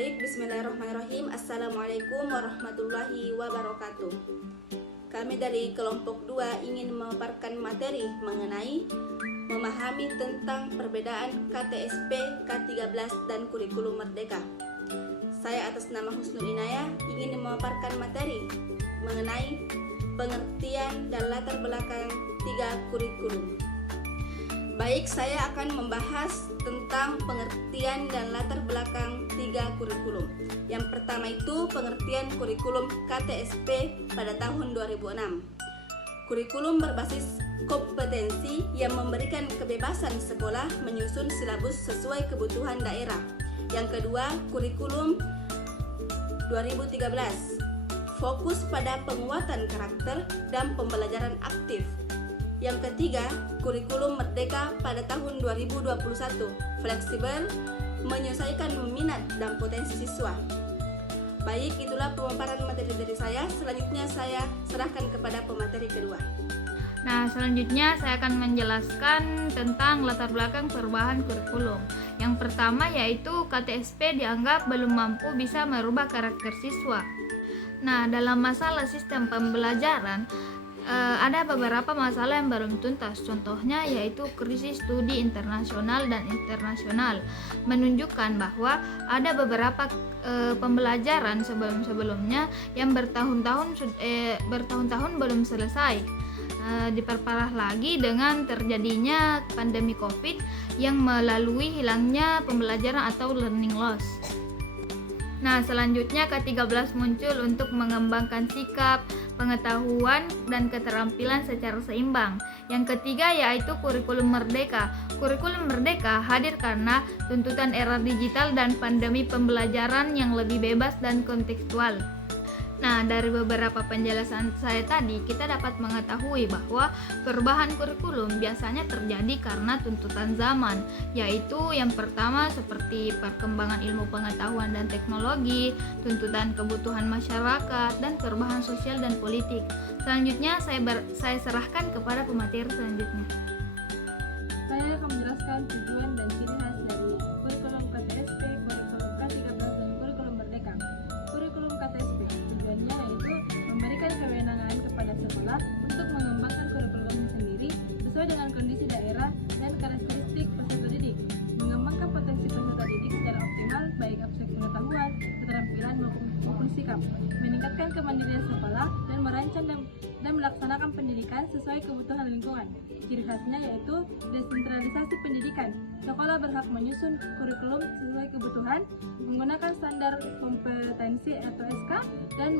Baik, bismillahirrahmanirrahim. Assalamualaikum warahmatullahi wabarakatuh. Kami dari kelompok 2 ingin memaparkan materi mengenai memahami tentang perbedaan KTSP, K13 dan kurikulum merdeka. Saya atas nama Husnul Inayah ingin memaparkan materi mengenai pengertian dan latar belakang 3 kurikulum. Baik, saya akan membahas tentang pengertian dan latar belakang 3 kurikulum. Yang pertama itu pengertian kurikulum KTSP pada tahun 2006. Kurikulum berbasis kompetensi yang memberikan kebebasan sekolah menyusun silabus sesuai kebutuhan daerah. Yang kedua, kurikulum 2013. Fokus pada penguatan karakter dan pembelajaran aktif. Yang ketiga, kurikulum merdeka pada tahun 2021, fleksibel, menyesuaikan minat dan potensi siswa. Baik, itulah pemaparan materi dari saya. Selanjutnya saya serahkan kepada pemateri kedua. Nah, selanjutnya saya akan menjelaskan tentang latar belakang perubahan kurikulum. Yang pertama yaitu KTSP dianggap belum mampu bisa merubah karakter siswa. Nah, dalam masalah sistem pembelajaran, ada beberapa masalah yang belum tuntas. Contohnya yaitu krisis studi internasional dan internasional menunjukkan bahwa ada beberapa pembelajaran sebelum-sebelumnya yang bertahun-tahun belum selesai. Diperparah lagi dengan terjadinya pandemi COVID yang melalui hilangnya pembelajaran atau learning loss. Nah, selanjutnya K13 muncul untuk mengembangkan sikap, pengetahuan, dan keterampilan secara seimbang. Yang ketiga yaitu kurikulum merdeka. Kurikulum merdeka hadir karena tuntutan era digital dan pandemi pembelajaran yang lebih bebas dan kontekstual. Nah, dari beberapa penjelasan saya tadi, kita dapat mengetahui bahwa perubahan kurikulum biasanya terjadi karena tuntutan zaman, yaitu yang pertama seperti perkembangan ilmu pengetahuan dan teknologi, tuntutan kebutuhan masyarakat, dan perubahan sosial dan politik. Selanjutnya, saya serahkan kepada pemateri selanjutnya. Saya akan menjelaskan tujuan dan ciri khas dari kurikulum KTSP, kurikulum K13, dan kurikulum merdeka. Kurikulum KTSP tujuannya yaitu memberikan kewenangan kepada sekolah untuk mengembangkan kurikulum sendiri sesuai dengan kondisi daerah dan karakteristik peserta didik, mengembangkan potensi peserta didik secara optimal baik aspek pengetahuan, keterampilan maupun sikap, meningkatkan kemandirian sekolah dan merancang dan melaksanakan pendidikan sesuai kebutuhan lingkungan. Ciri khasnya yaitu desentralisasi pendidikan. Sekolah berhak menyusun kurikulum sesuai kebutuhan, menggunakan standar kompetensi atau SK dan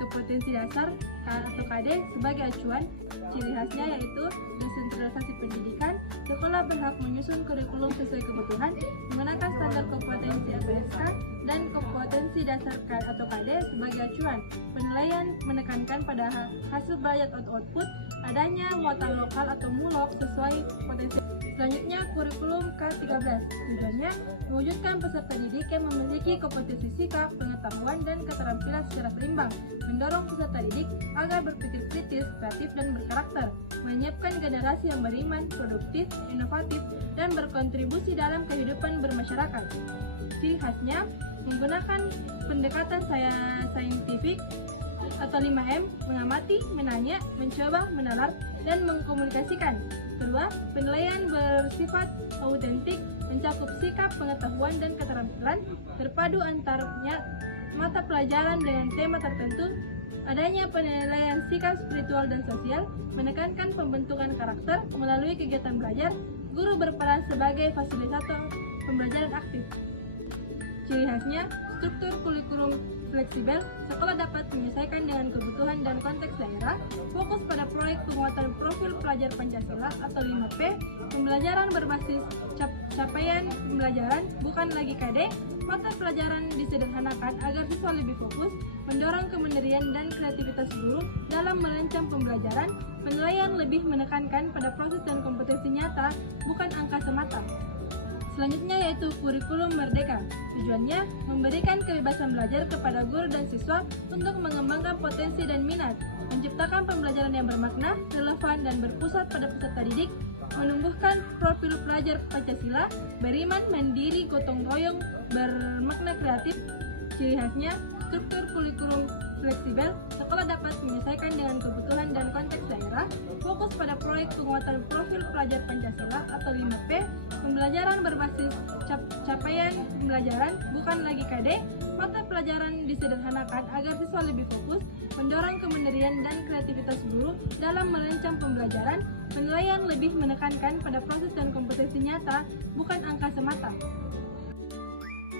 kompetensi dasar atau KD sebagai acuan. Ciri khasnya yaitu desentralisasi pendidikan. Sekolah berhak menyusun kurikulum sesuai kebutuhan, menggunakan standar kompetensi atau SK dan kompetensi dasar atau KD sebagai acuan. Penilaian menekankan pada hasil belajar atau output, adanya muatan lokal atau mulok sesuai potensi. Selanjutnya, kurikulum K13 tujuannya mewujudkan peserta didik yang memiliki kompetensi sikap, pengetahuan, dan keterampilan secara seimbang, mendorong peserta didik agar berpikir kritis, kreatif, dan berkarakter, menyiapkan generasi yang beriman, produktif, inovatif, dan berkontribusi dalam kehidupan bermasyarakat. Ciri khasnya menggunakan pendekatan saintifik atau 5M, mengamati, menanya, mencoba, menalar, dan mengkomunikasikan. Kedua, penilaian bersifat autentik, mencakup sikap, pengetahuan, dan keterampilan, terpadu antaranya mata pelajaran dengan tema tertentu, adanya penilaian sikap spiritual dan sosial, menekankan pembentukan karakter melalui kegiatan belajar, guru berperan sebagai fasilitator pembelajaran aktif. Ciri khasnya, struktur kurikulum fleksibel, sekolah dapat menyesuaikan dengan kebutuhan dan konteks daerah, fokus pada proyek penguatan profil pelajar Pancasila atau 5P, pembelajaran berbasis capaian pembelajaran, bukan lagi KD, mata pelajaran disederhanakan agar siswa lebih fokus, mendorong kemandirian dan kreativitas guru dalam merancang pembelajaran, penilaian lebih menekankan pada proses dan kompetensi nyata, bukan angka semata. Selanjutnya yaitu kurikulum merdeka. Tujuannya memberikan kebebasan belajar kepada guru dan siswa untuk mengembangkan potensi dan minat, menciptakan pembelajaran yang bermakna, relevan, dan berpusat pada peserta didik, menumbuhkan profil pelajar Pancasila, beriman, mandiri, gotong royong, bermakna kreatif. Ciri khasnya, struktur kurikulum fleksibel, sekolah dapat menyesuaikan dengan kebutuhan dan konteks daerah, fokus pada proyek penguatan profil pelajar Pancasila atau 5P, pembelajaran berbasis capaian pembelajaran, bukan lagi KD, mata pelajaran disederhanakan agar siswa lebih fokus, mendorong kemandirian dan kreativitas guru dalam merancang pembelajaran, penilaian lebih menekankan pada proses dan kompetensi nyata, bukan angka semata.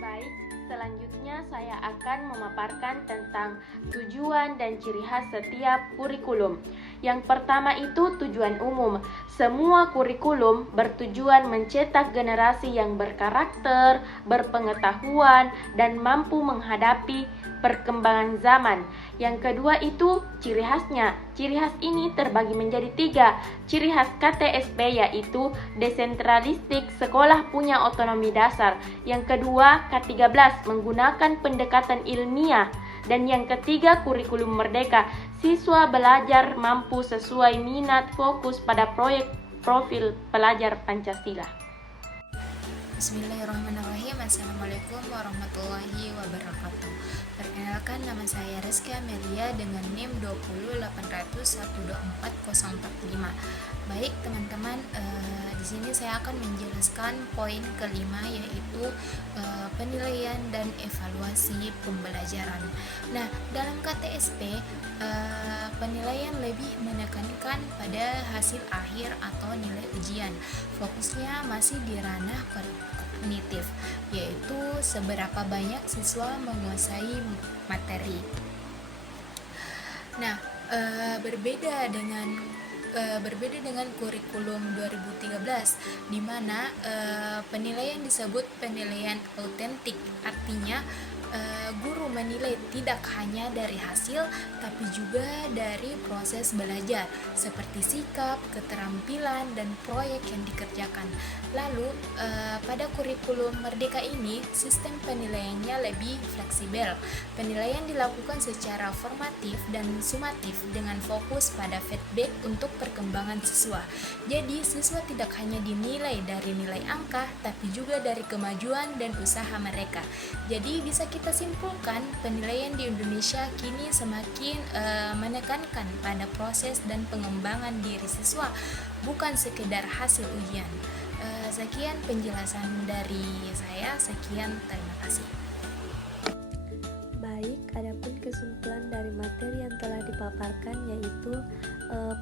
Baik, selanjutnya saya akan memaparkan tentang tujuan dan ciri khas setiap kurikulum. Yang pertama itu tujuan umum. Semua kurikulum bertujuan mencetak generasi yang berkarakter, berpengetahuan, dan mampu menghadapi perkembangan zaman. Yang kedua itu ciri khasnya. Ciri khas ini terbagi menjadi 3. Ciri khas KTSP yaitu desentralistik, sekolah punya otonomi dasar. Yang kedua K13 menggunakan pendekatan ilmiah. Dan yang ketiga kurikulum merdeka, siswa belajar mampu sesuai minat, fokus pada proyek profil pelajar Pancasila. Bismillahirrahmanirrahim. Assalamualaikum warahmatullahi wabarakatuh. Perkenalkan, nama saya Rizky Amelia dengan NIM 208012445. Baik teman-teman, di sini saya akan menjelaskan poin kelima, yaitu penilaian dan evaluasi pembelajaran. Nah, dalam KTSP penilaian lebih menekankan pada hasil akhir atau nilai ujian. Fokusnya masih di ranah kognitif, yaitu seberapa banyak siswa menguasai materi. Nah, berbeda dengan kurikulum 2013, di mana penilaian disebut penilaian autentik, artinya guru menilai tidak hanya dari hasil tapi juga dari proses belajar seperti sikap, keterampilan, dan proyek yang dikerjakan. Lalu pada kurikulum merdeka ini sistem penilaiannya lebih fleksibel. Penilaian dilakukan secara formatif dan sumatif dengan fokus pada feedback untuk perkembangan siswa. Jadi siswa tidak hanya dinilai dari nilai angka tapi juga dari kemajuan dan usaha mereka. Jadi bisa kita simpulkan penilaian di Indonesia kini semakin menekankan pada proses dan pengembangan diri siswa, bukan sekedar hasil ujian. Sekian penjelasan dari saya. Sekian, terima kasih. Baik, adapun kesimpulan dari materi yang telah dipaparkan yaitu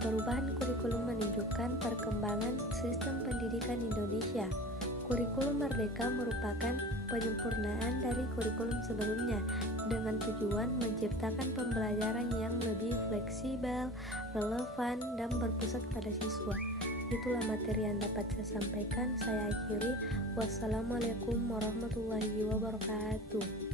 perubahan kurikulum menunjukkan perkembangan sistem pendidikan Indonesia. Kurikulum Merdeka merupakan penyempurnaan dari kurikulum sebelumnya dengan tujuan menciptakan pembelajaran yang lebih fleksibel, relevan, dan berpusat pada siswa. Itulah materi yang dapat saya sampaikan. Saya akhiri. Wassalamualaikum warahmatullahi wabarakatuh.